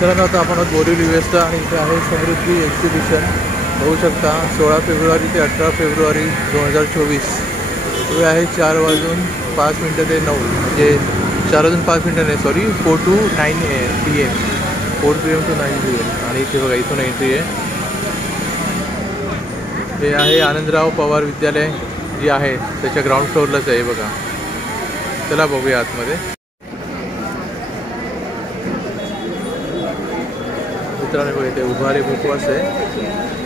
तर आता आपण बोरिवली वेस्ट आणि इथे आहे समृद्धी एक्झिबिशन होऊ शकता 16 फेब्रुवारी ते 18 फेब्रुवारी 2024. वेळ आहे 4:05 ते 9 म्हणजे 4:05 नाही sorry 4 to 9 PM 4 PM to 9 PM. आणि इथे बघा इथून एंट्री आहे. हे आहे आनंदराव पवार विद्यालय जे आहे त्याच्या ग्राउंड फ्लोअरलाच आहे बघा. चला बघूया आतमध्ये. मित्रांनो बघा इथे उभारी मुखवास आहे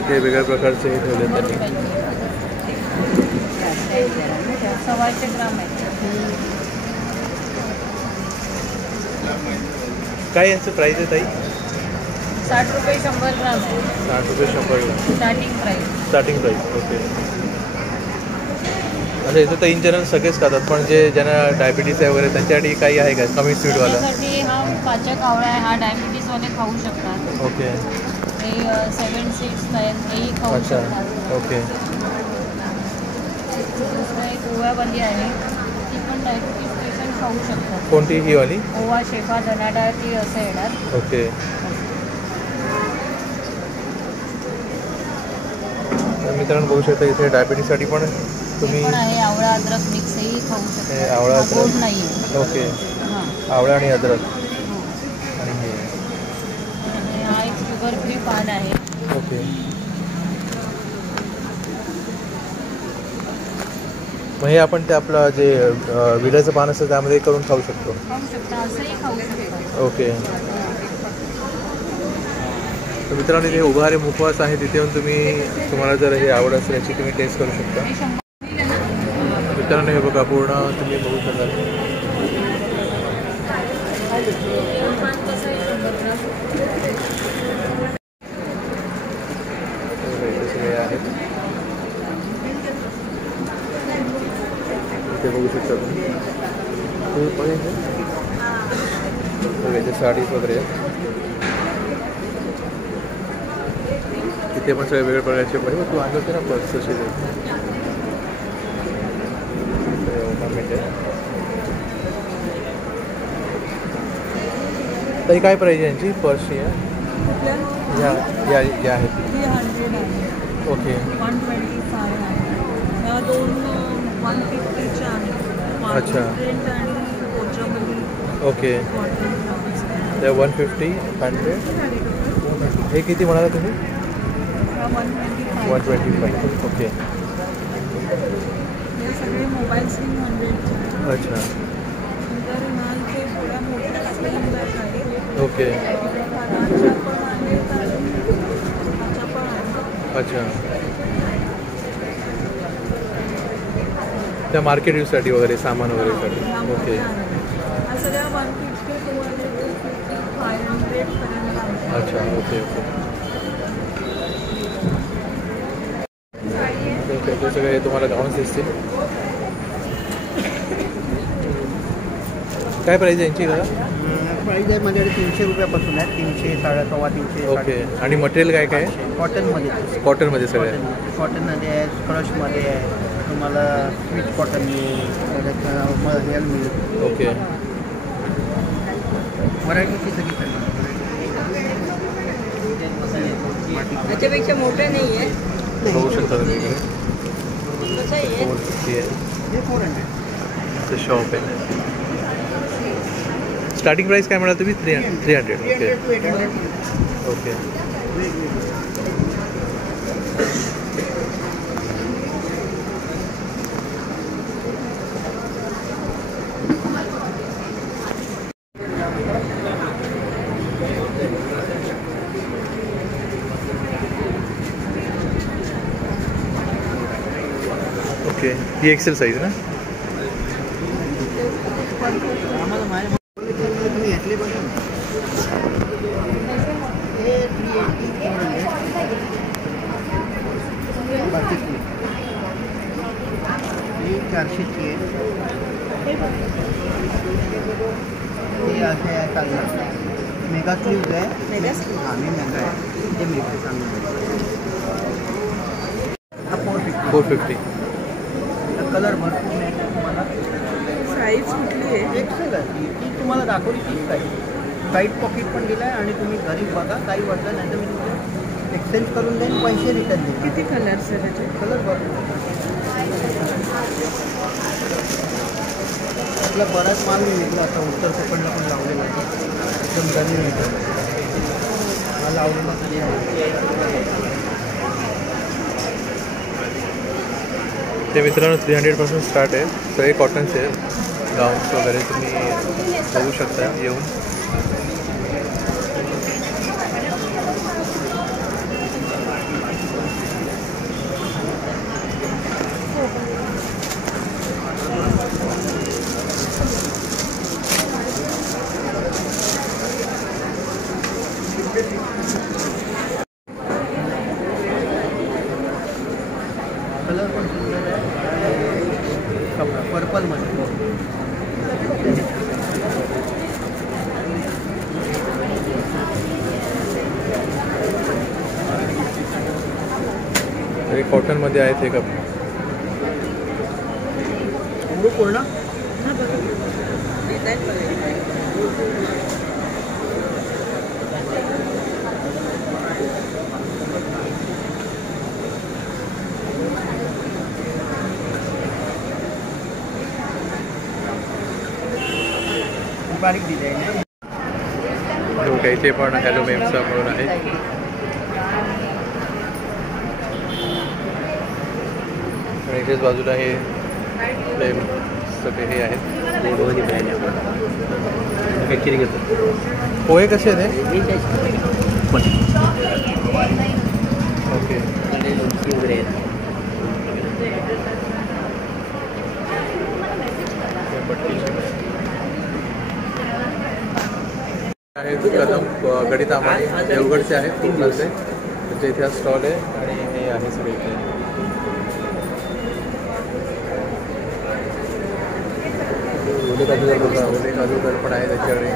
ते वेगळ्या प्रकारचे हे ठेवले त्यांनी. काय यांचं प्राईस आहे ताई? 60 रुपये 100 ग्राम आहे. 60 रुपये 100 ग्राम स्टार्टिंग प्राईस. ओके. अच्छा इथं तर इन जनरल सगळेच खातात पण जे ज्यांना डायबिटीस आहे वगैरे त्यांच्यासाठी काही आहे का कमी स्वीटवाला? त्यासाठी हा पाचक आवळा आहे. हा डायबिटीसवाले खाऊ शकतात. ओके. हे 7, 6, 9 हेही खाऊ शकतात. ओके. दुसरं एक ओव्यावाली आहे ती पण डायबिटीस पेशंट खाऊ शकतात. कोणती ही वाली? ओवा शेफा धनाडाळ ती असं येणार. ओके. मित्रांनो बघू शकता इथे डायबिटीससाठी पण तुम्ही पण आहे आवळा अद्रक मिक्सही खाऊ शकता. आवळा अद्रक नाही आहे. ओके. आवळा आणि अद्रक आणि हा एक शुगर फ्री पान आहे. ओके. मग हे आपण ते आपलं जे विड्याचं पान असतं त्यामध्ये करून खाऊ शकतो. असंही खाऊ शकतो. ओके. तर मित्रांनो इथे उभारे मुखवास आहे तिथे येऊन तुम्हाला जर हे आवड असेल याची तुम्ही टेस्ट करू शकता. मित्रांनो हे बघा पूर्ण तुम्ही बघू शकाल. सगळे आहेत इथे बघू शकता तुम्ही इथे साडीज वगैरे इथे पण सगळे वेगवेगळ्या प्रकारचे पडे तू आणलं होते ना पर्स तसे ताई काय प्राईज आहे यांची पर्सची आहे या आहेत? ओके. 125 आहे. दोन 150च्या आहेत. अच्छा. ओके. त्या 150 100 हे किती म्हणाला तुम्ही? 125. ओके. सगळे मोबाईल स्क्रीन 100. अच्छा. नंतर नालचे थोड्या मोठ्या स्क्रीन आहे. ओके. अच्छा. त्या मार्केट यूजसाठी वगैरे सामान वगैरेसाठी. ओके. अच्छा. Okay okay. ते सगळे तुम्हाला गाऊन्स दिसतील. काय प्राईज आहे यांची? प्राईज आहे माझ्याकडे 300 रुपयापासून आहे. 300 350. ओके. आणि मटेरियल काय काय आहे? कॉटनमध्ये. कॉटनमध्ये सगळे कॉटनमध्ये आहे. क्रशमध्ये आहे. तुम्हाला स्वीट कॉटन मिळेल मिळेल. ओके. व्हरायटीची सगळी त्याच्यापेक्षा मोठे नाही आहे. बघू शकता तुम्ही इकडे कसं आहे 450 आहे. 400 शॉप आहे. स्टार्टिंग प्राइस काय म्हणाल तुम्ही? 300. ओके. ओके. ओके. ही एक्सेल साईज ना? ही 400ची आहे. हे असे आहे चांगलं. मेगा स्लीव्ज आहे. हां मी मेगा आहे. ते मेगा चांगलं. 450. कलर भरपूर नाही तुम्हाला. साईज कुठली आहे? एक्सेल आहे ती तुम्हाला दाखवली तीच आहे. साईड पॉकेट पण दिलं आहे आणि तुम्ही घरी बघा काही वाटलं नाही तर मी तुम्हाला एक्सचेंज करून देईन, पैसे रिटर्न देईन. किती कलर्स आहे त्याचे? कलर बघा. आपला बराच माल मी विकला आता उत्तर कोकणला पण लावलेला आहे. एकदम गरीब मिळतो हा लावलेला तरी आहे. ते मित्रांनो 300पासून स्टार्ट आहे. सगळे कॉटनचे गाऊन्स वगैरे तुम्ही बघू शकता येऊन. कलर पण सुंदर आहे पर्पलमध्ये. सगळे कॉटनमध्ये आहेत हे कपडे. पूर्ण बारीक डिझाईन आहे. लोक इथे पण हॅलो मेमचा म्हणून आहे. आणि इथेच बाजूला हे सगळे हे आहेत. पोहे कसे आहेत ओके. आहेत कदम गणित आम्हाने देवगडचे आहेत कोकणाचे. त्यांच्या इथे स्टॉल आहे आणि हे आहे सगळे इथे. ओले काजूगर पण आहे त्याच्याकडे.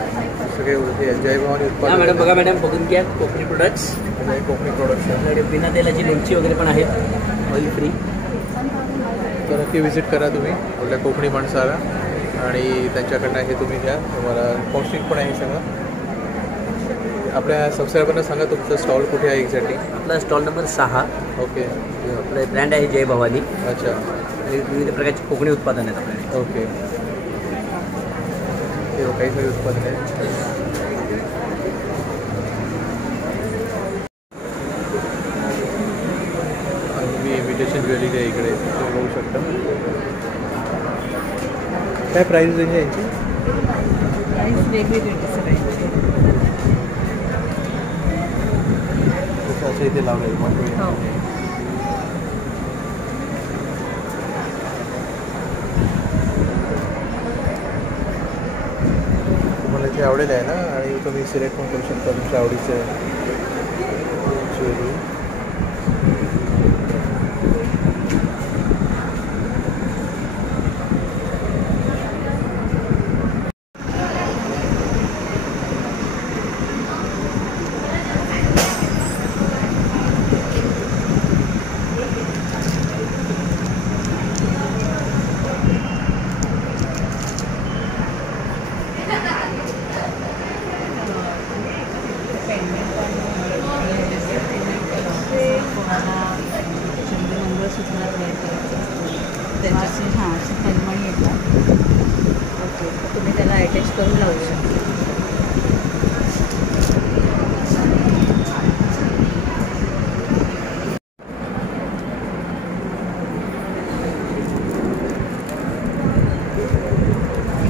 सगळे हे जय भवानी उत्पादन. मॅडम बघा मॅडम बघून घ्या कोकणी प्रोडक्ट्स. कोकणी प्रोडक्ट्स बिना तेलाची लोणची वगैरे पण आहेत ऑइल फ्री. तर नक्की व्हिजिट करा तुम्ही आपल्या कोकणी माणसाला आणि त्यांच्याकडनं हे तुम्ही घ्या. तुम्हाला पौष्टिक पण आहे सगळं. आपल्या सबस्क्रायबरना सांगा तुमचं स्टॉल कुठे आहे एक्झॅक्टली. आपला स्टॉल नंबर 6. ओके. आपलं ब्रँड आहे जय भवानी. अच्छा. विविध प्रकारची कोकणी उत्पादन आहेत आपल्याकडे. ओके. हे काही सगळे उत्पादन आहे. मी इमिटेशन ज्वेलरी आहे इकडे तुम्ही बघू शकता. काय प्राईस रेंज आहे यांची? प्राईस वेगवेगळी सगळ्यांची. असं इथे लावलं आहे. हो. तुम्हाला इथे आवडेल आहे ना आणि तुम्ही सिलेक्ट पण करू शकता तुमच्या आवडीचे ज्वेलरी. त्याच्याशी हां अशी तलमणी येतात. ओके. तर तुम्ही त्याला अटॅच करून लावू शकता.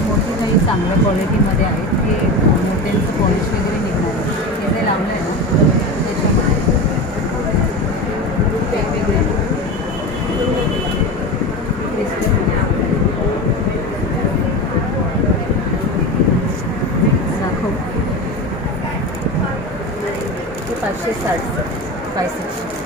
मोठी काही चांगल्या क्वालिटीमध्ये आहेत की मोठ्यांचं पॉलिश वगैरे निघणार आहे. हे जे लावलं आहे ना त्याच्यामध्ये वेगवेगळे दाखव. ते 560 560.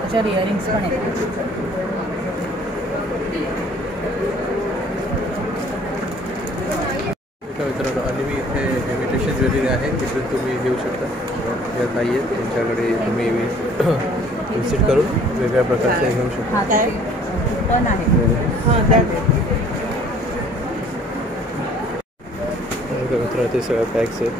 त्याच्यावर इयरिंग्स पण आहेत. मित्रांनो आणि मी इथे इमिटेशन ज्वेलरी आहे तिकडे तुम्ही घेऊ शकता. या ताई आहेत त्यांच्याकडे तुम्ही विजिट करून वेगळ्या प्रकारचे घेऊ शकतो. हा काय पण आहे. मित्र ते सगळ्या पॅक्स आहेत.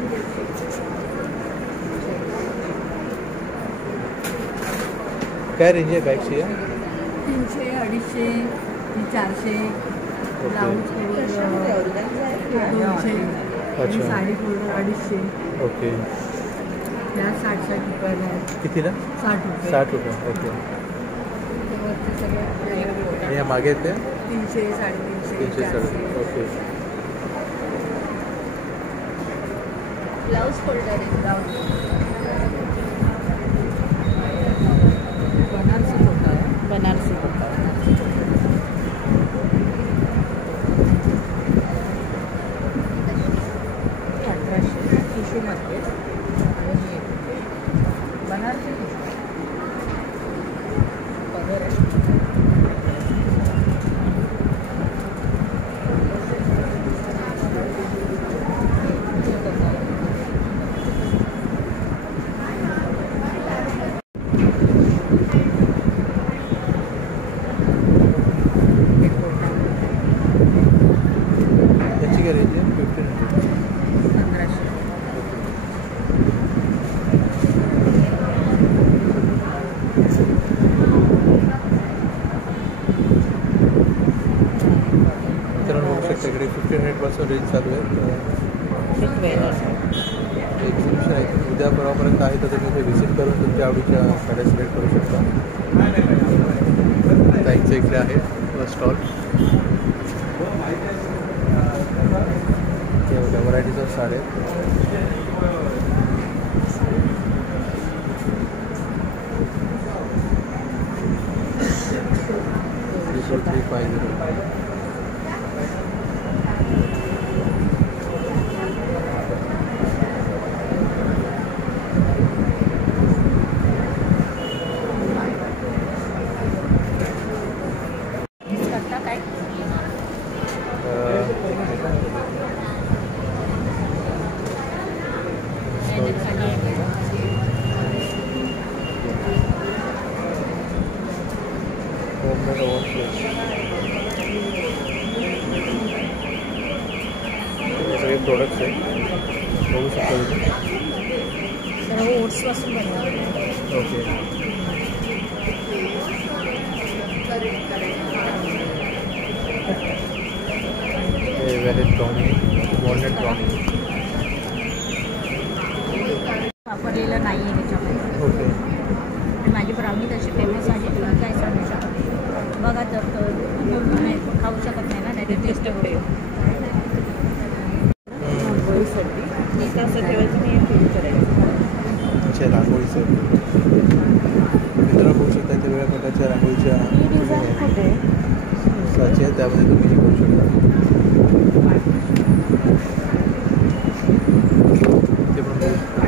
काय रेंज आहे बॅगची? 300, 250, 400. ब्लाऊज 200. अच्छा. साडी फोल्डर 250. ओके. या 60 रुपयाला आहेत. कितीला? 60 रुपये. 60 रुपये. ओके. वरती सगळं आणि या मागे आहेत त्या 300, 350, 360. ओके. ब्लाऊज फोल्डर आहे. ब्लाऊज बनारसी होता है. बनारसी होता है. 1800 टिश्यूमध्ये आणि बनारसी पदर आहे. त्याची काय रेंज आहे? 1500. 1500. मित्रांनो बघू शकता इकडे 1500 रेंज चालू आहे. एक्झिबिशन आहे. उद्या परवापर्यंत आहे तर तुम्ही इथे व्हिजिट करून तुमच्या आवडीच्या साड्या सिलेक्ट करू शकता. ताईंचं इकडे आहे स्टॉल. व्हरायटीज ऑफ साड्या. 350. करता काय? Homemade oven fresh. हे सगळे प्रोडक्ट्स आहेत. बघू शकता तुम्ही. सर्व ओट्सपासून बनवलं. ओके. हे व्हॅलिड ब्राउनी, वॉलनट ब्राउनी. वापरलेलं नाही आहे त्याच्यामध्ये. ओके. माझी ब्राउनी तशी फेमस आहे. तुला काय सांगू शकत नाही. बघा तर नाही खाऊ शकत नाही ना. नाही टेस्ट एवढे असं ठेवायचं नाही. फील करायचं. अच्छा, रांगोळीचं. मित्रांनो बघू शकता इथे वेगळ्या प्रकारच्या रांगोळीच्या साचे आहेत. त्यामध्ये तुम्ही हे करू शकता. ते पण बघू शकता.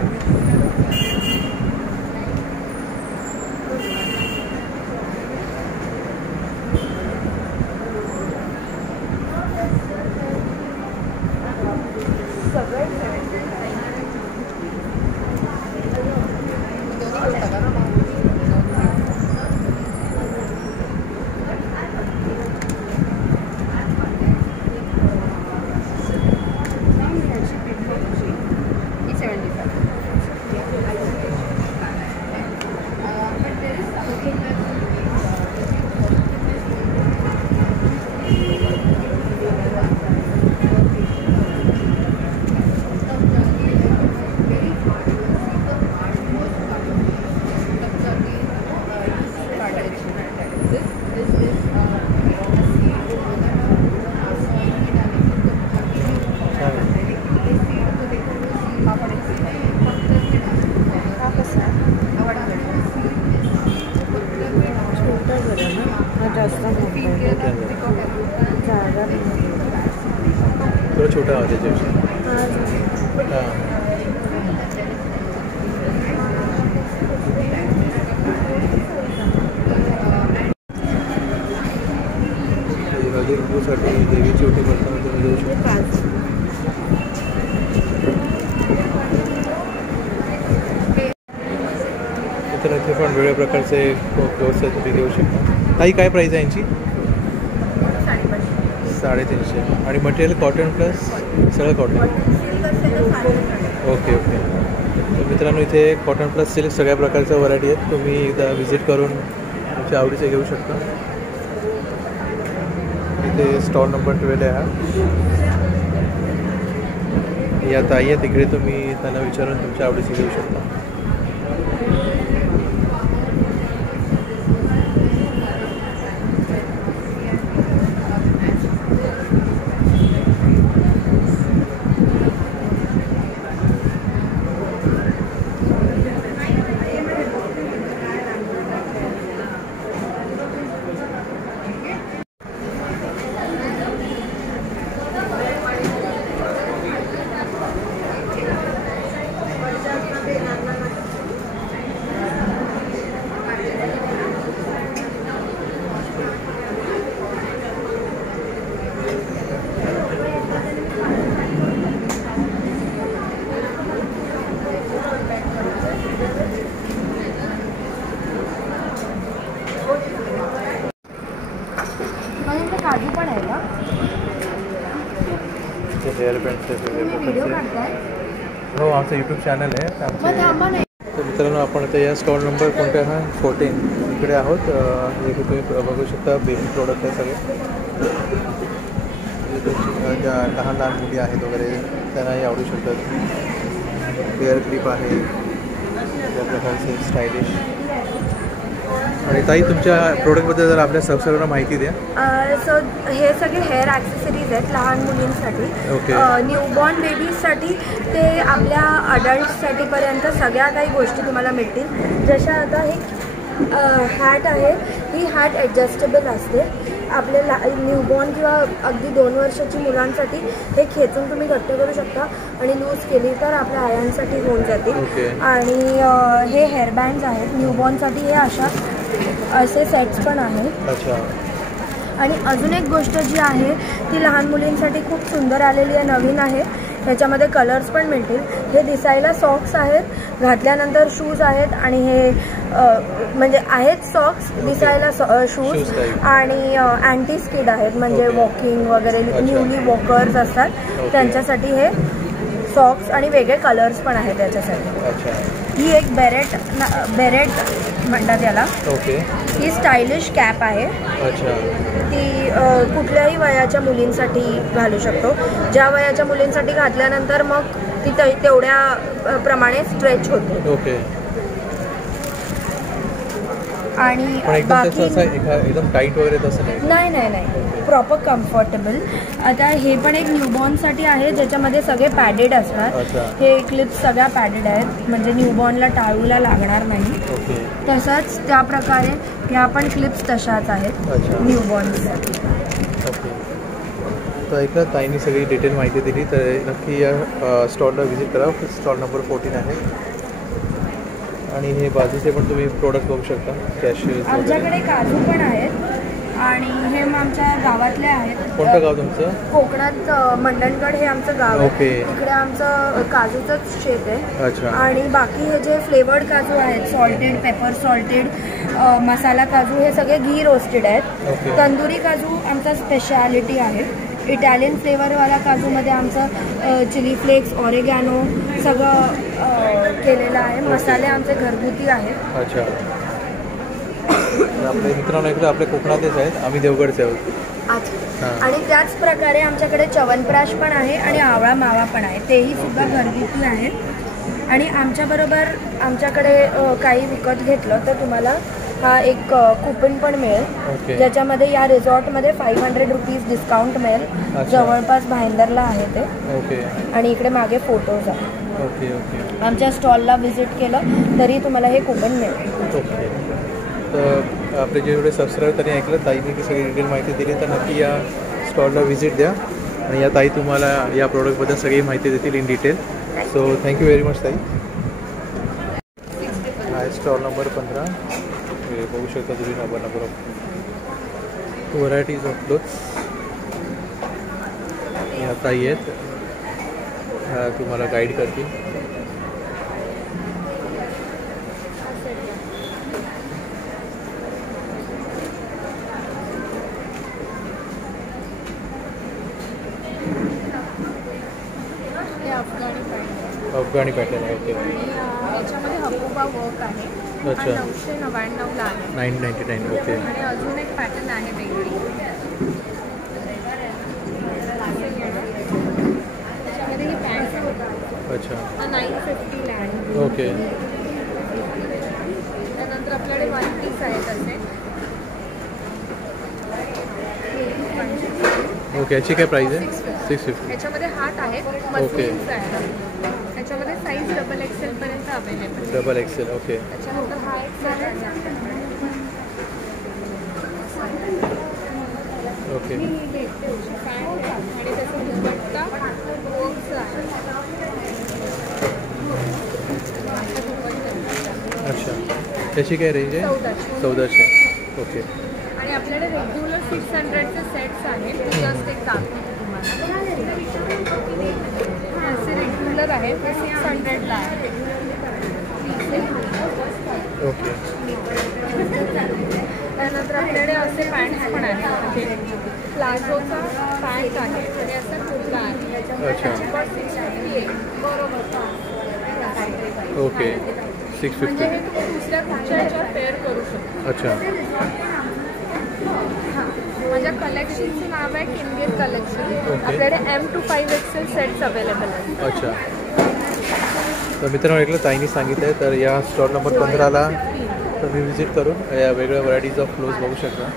थोडा छोटा आहे त्याच्यापेक्षा. हां. हळदी कुंकूसाठी देवीची ओटी भरताना तुम्ही देऊ शकता. तर इथे पण वेगवेगळ्या प्रकारचे क्लोथ्स आहेत, तुम्ही घेऊ शकता. ताई काय प्राईस आहे यांची? 350. आणि मटेरियल कॉटन प्लस सगळं कॉटन? Okay okay. तर मित्रांनो इथे कॉटन प्लस सिल्क सगळ्या प्रकारच्या व्हरायटी आहेत, तुम्ही एकदा व्हिजिट करून तुमच्या आवडीचे घेऊ शकता. इथे स्टॉल नंबर 12 आहे. या ताई आहेत तिकडे, तुम्ही त्यांना विचारून तुमच्या आवडीचे घेऊ शकता. काजू पण आहे का? हेअर बँडचे व्हिडिओ काढताय? हो, आमचं यूट्यूब चॅनल आहे आमचे. तर मित्रांनो आपण आता या स्टॉल नंबर कोणत्या हा 14 इकडे आहोत. इथे तुम्ही बघू शकता बेबी प्रोडक्ट आहे सगळे. ज्या लहान लहान मुली आहेत वगैरे त्यांनाही आवडू शकतात. हेअर क्लिप आहे त्या प्रकारचे स्टायलिश. आणि ताई तुमच्या प्रोडक्टबद्दल जर आपल्या सबस्क्रायबरला माहिती द्या. सो हे सगळे हेअर ॲक्सेसरीज आहेत लहान मुलींसाठी. ओके. न्यूबॉर्न बेबीजसाठी ते आपल्या अडल्टसाठीपर्यंत सगळ्या काही गोष्टी तुम्हाला मिळतील. जशा आता हे हॅट आहे, ही हॅट ॲडजस्टेबल असते. आपल्या न्यूबॉर्न किंवा अगदी 2 वर्षाची मुलांसाठी हे खेचून तुम्ही घट्ट करू शकता आणि लूज केली तर आपल्या आयांसाठी होऊन जातील. आणि हे हेअरबँड्स आहेत न्यूबॉर्नसाठी. हे असे सेट्स पण आहेत. अच्छा. आणि अजून एक गोष्ट जी आहे ती लहान मुलींसाठी खूप सुंदर आलेली आहे, नवीन आहे. ह्याच्यामध्ये कलर्स पण मिळतील. हे दिसायला सॉक्स आहेत, घातल्यानंतर शूज आहेत. आणि हे म्हणजे आहेत सॉक्स दिसायला शूज आणि अँटी स्किड आहेत, म्हणजे वॉकिंग वगैरे न्यूली वॉकर्स असतात त्यांच्यासाठी हे सॉक्स. आणि वेगळे कलर्स पण आहेत त्याच्यासाठी. ही एक बेरेट म्हणतात याला. ओके. ही स्टायलिश कॅप आहे. अच्छा. ती कुठल्याही वयाच्या मुलींसाठी घालू शकतो. ज्या वयाच्या मुलींसाठी घातल्यानंतर मग ती तेवढ्या प्रमाणे स्ट्रेच होते. ओके. आणि बाकी एकदम टाईट वगैरे तसं नाही नाही नाही, प्रॉपर कम्फर्टेबल. आता हे पण एक न्यूबॉर्नसाठी आहे ज्याच्यामध्ये सगळे पॅडेड असणार. हे क्लिप्स सगळ्या पॅडेड आहेत, म्हणजे न्यूबॉर्नला टाळूला लागणार नाही. तसंच त्या प्रकारे ह्या पण क्लिप्स तशाच आहेत न्यूबॉर्नसाठी. ओके. तर ऐका, ताईंनी सगळी डिटेल माहिती दिली, तर नक्की या स्टॉलला व्हिजिट करा. स्टॉल नंबर 14 आहे. आणि हे बाजूचे पण तुम्ही प्रोडक्ट बघू शकता. कॅशियर्स आमच्याकडे काजू पण आहेत आणि हे आमच्या गावातले आहेत. कोणतं गाव तुमचं? कोकणात मंडणगड हे आमचं गाव आहे. ओके. तिकडे आमचं काजूचंच शेत आहे. अच्छा. आणि बाकी हे जे फ्लेवर्ड काजू आहेत, सॉल्टेड, पेपर सॉल्टेड, मसाला काजू, हे सगळे घी रोस्टेड आहेत. तंदुरी काजू आमचा स्पेशालिटी आहे. इटालियन फ्लेवरवाला काजूमध्ये आमचं चिली फ्लेक्स, ऑरेगॅनो सगळं केलेलं आहे. मसाले आमचे घरगुती आहेत. अच्छा. आपले मित्रांनो इकडे आपल्या कोकणातच आहेत, आम्ही देवगडचे आहोत. अच्छा. आणि त्याच प्रकारे आमच्याकडे च्यवनप्राश पण आहे आणि आवळा मावा पण आहे, तेही सुद्धा घरगुती आहेत. आणि आमच्याकडे काही विकत घेतलं तर तुम्हाला हा एक कूपन पण मिळेल, ज्याच्यामध्ये या रिसॉर्टमध्ये 500 रुपीज डिस्काउंट मिळेल. जवळपास भाईंदरला आहे ते. ओके. आणि इकडे मागे फोटोज आहेत. Okay okay. आमच्या स्टॉलला व्हिजिट केलं तरी तुम्हाला हे कूपन मिळेल. ओके. तर आपले जेवढे सबस्क्राईबर त्यांनी ऐकलं, ताईने की सगळी डिटेल माहिती दिली, तर नक्की या स्टॉलला व्हिजिट द्या. आणि या ताई तुम्हाला या प्रोडक्टबद्दल सगळी माहिती देतील in detail. So thank you very much ताई. हा स्टॉल नंबर 15. बघू शकता तुम्ही number of varieties of clothes. या ताई आहेत, तुम्हाला गाईड करतील. अफगाणी पॅटर्न आहे. ओके. याच्यामध्ये हबुबा वर्क आहे. अच्छा. 999ला आहे. 999. ओके. आणि अजून एक पॅटर्न आहे वेगळी. त्याच्यामध्ये ही पॅन्ट आहे. अच्छा. 950ला आहे. ओके. त्यानंतर आपल्याकडे वन पीस आहेत असे. ओके. याची काय प्राईस आहे? 650. याच्यामध्ये हात आहेत. मस्लिन्स आहे. त्याच्यामध्ये साईज डबल एक्सेल पर्यंत अवेलेबल. Double XL. ओके. त्याच्यानंतर हा एक सेट आहे. ओके. पॅन्ट आणि त्याचा दुपट्टा बॉक्स आहे. अच्छा. त्याची काय रेंज आहे? 1400. ओके. आणि आपल्याकडे रेग्युलर 600चे सेट्स आहेत. जस्ट एक दाखवते तुम्हाला. असे रेग्युलर आहे ते 600ला आहे. ओके. त्यानंतर आपल्याकडे असे पॅन्ट्स पण आहेत. म्हणजे प्लाझोचा पॅन्ट आहे आणि असा कुर्ता आहे. अच्छा. त्याची कॉस्ट 650 बरोबर. ओके. म्हणजे 650. हे तुम्ही दुसऱ्या कुठच्या ह्याच्यावर पेअर करू शकता. अच्छा. हां, माझ्या कलेक्शनचं नाव आहे किनगेट कलेक्शन. ओके. आपल्याकडे M to 5XL sets available आहेत. अच्छा. तर मित्रांनो ऐकलं ताईंनी सांगितलं आहे. तर या स्टॉल नंबर 15ला तुम्ही व्हिजिट करून या वेगळ्या व्हरायटीज ऑफ क्लोथ बघू शकता.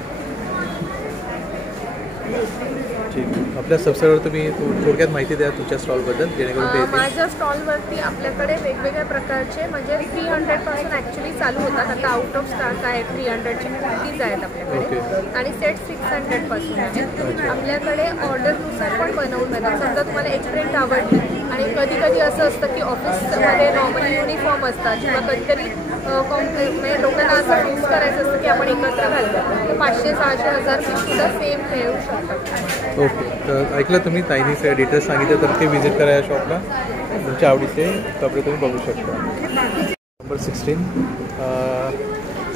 ठीक. आपल्या सबस्क्रायबर तुम्ही थोडक्यात माहिती द्या तुमच्या स्टॉलबद्दल जेणेकरून ते येतील. माझ्या स्टॉलवरती आपल्याकडे वेगवेगळ्या प्रकारचे म्हणजे 300पासून ॲक्च्युली चालू होतात. आता आउट ऑफ स्टॉक आहे. 300चे कुर्तीज आहेत आपल्याकडे. ओके. आणि सेट 600पासून आहेत. आपल्याकडे ऑर्डरनुसार पण बनवून मिळतात. समजा तुम्हाला एक प्रिंट आवडली आणि कधी कधी असं असतं की ऑफिसमध्ये नॉर्मली युनिफॉर्म असतात किंवा कधीतरी म्हणजे लोकांना असं फिक्स करायचं असतं की आपण एकत्र घालतो. तर 500, 600, 1000 सुद्धा सेम मिळू शकतात. ओके. तर ऐकलं तुम्ही ताईंनी डिटेल्स सांगितले तर ते व्हिजिट करा या शॉपला. तुमच्या आवडीचे कपडे तुम्ही बघू शकता. नंबर 16.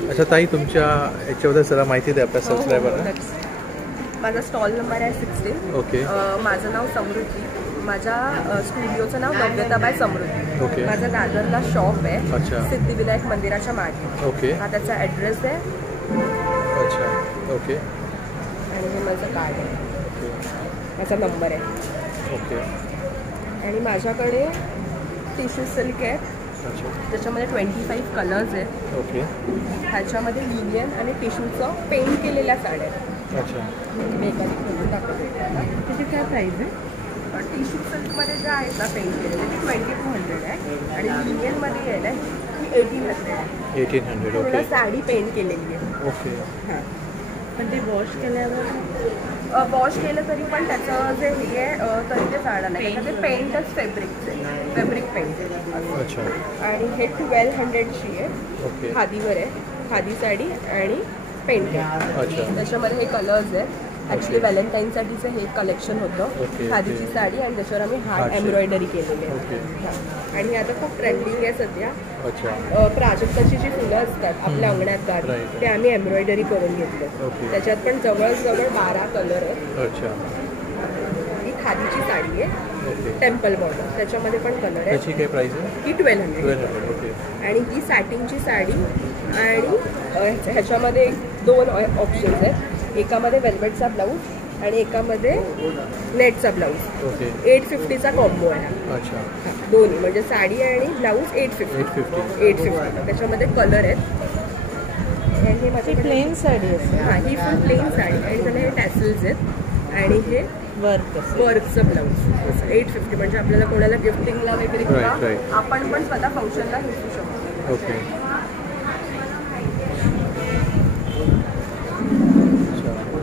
अच्छा ताई तुमच्या याच्याबद्दल जरा माहिती द्या आपल्या सबस्क्रायबरला. माझा स्टॉल नंबर आहे 16. ओके. माझं नाव समृद्धी. माझ्या स्टुडिओचं नाव नव्यता बाय समृद्धी. ओके. माझा दादरला शॉप आहे. अच्छा. सिद्धिविनायक मंदिराच्या मागे. ओके. हा त्याचा ॲड्रेस आहे. अच्छा. ओके. आणि हे माझं कार्ड आहे. माझा नंबर आहे. ओके. आणि माझ्याकडे टिश्यू सिल्क आहे. अच्छा. त्याच्यामध्ये 25 कलर्स आहेत. ओके. ह्याच्यामध्ये युनियन आणि टिश्यूचं पेंट केलेल्या साड्या आहेत. अच्छा. मी एखादी खोलून दाखवते. त्याची काय प्राईस आहे? टिश्यू सिल्कमध्ये जे आहेत ना पेंट केलेले ते 2200 आहे. आणि युनियनमध्ये आहे ना ती 1800 आहे. 1800. पूर्ण ओके. साडी पेंट केलेली आहे. ओके. हां. पण ते वॉश केल्यावर वॉश केलं तरी पण त्याचं जे हे आहे तरी ते जाणार नाही. त्याचं ते पेंटच फॅब्रिकचे फॅब्रिक पेंट आहे. अच्छा. आणि हे 1200ची आहे. ओके. खादीवर आहे. खादी साडी आणि पेंट आहे. अच्छा. त्याच्यामध्ये हे कलर्स आहेत. ॲक्च्युली व्हॅलेंटाईनसाठीचं हे खादिचं होतं. ओके. खादीची साडी आणि त्याच्यावर आम्ही हार्ट हार्ट एम्ब्रॉयडरी केलेली आहे. ओके. हां. आणि आता खूप ट्रेंडिंग आहे सध्या. अच्छा. प्राजक्ताची जी फुलं असतात आपल्या अंगणात गावी Right. ते आम्ही एम्ब्रॉयडरी करून घेतले. ओके. त्याच्यात पण जवळजवळ 12 कलर आहेत. अच्छा. ही खादीची साडी आहे. ओके. टेम्पल बॉर्डर त्याच्यामध्ये पण कलर आहे. त्याची काय प्राईस आहे? ही 1200. 1200. ओके. आणि ही सॅटिनची साडी आणि ह्याच्यामध्ये 2 ऑप्शन्स आहेत. एकामध्ये वेल्वेटचा ब्लाऊज आणि एकामध्ये नेटचा ब्लाऊज. ओके. 850चा कॉम्बो आहे हा. अच्छा. हा, दोन्ही म्हणजे साडी आणि ब्लाऊज 850. 850. त्याच्यामध्ये कलर आहेत. आणि हे माझी प्लेन साडी असते. हां ही फुल प्लेन साडी आणि त्याला हे टॅसल्स आहेत आणि हे वर्क वर्कचं ब्लाऊज. 850 म्हणजे आपल्याला कोणाला गिफ्टिंगला वगैरे Right, किंवा right. आपण पण स्वतः फंक्शनला घेऊ शकतो. ओके.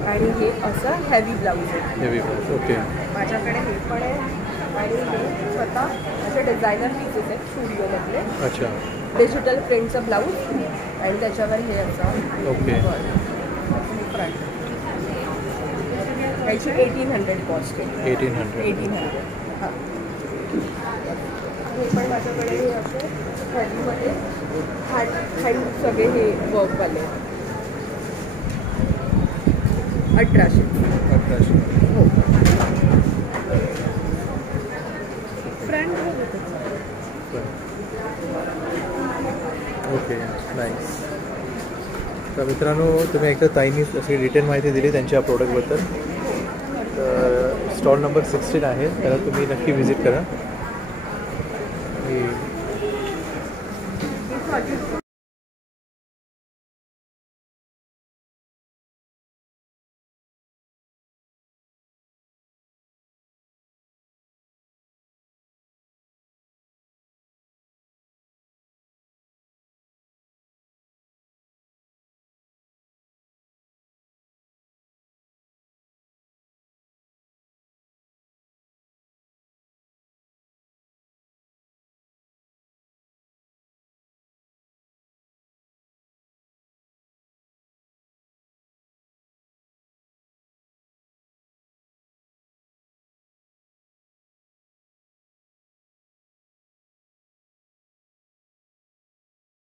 आणि हे असं हेवी ब्लाऊज आहे. Heavy blouse. ओके. माझ्याकडे हे पण आहे आणि हे स्वतः असे डिझायनर पीसेस आहेत स्टुडिओमधले. अच्छा. डिजिटल प्रिंटचं ब्लाऊज आणि त्याच्यावर हे असं ओके. फ्रंट. ह्याची 1800 कॉस्ट आहे. 1800. 1800. हां. हे पण माझ्याकडे हे असे हँडमध्ये हँड सगळे हे वर्कवाले 1800. 1800. हो. Front front okay nice. तर मित्रांनो तुम्ही एकदा ताईंनी अशी डिटेल माहिती दिली त्यांच्या प्रोडक्टबद्दल. तर स्टॉल नंबर 16 आहे, त्याला तुम्ही नक्की व्हिजिट करा.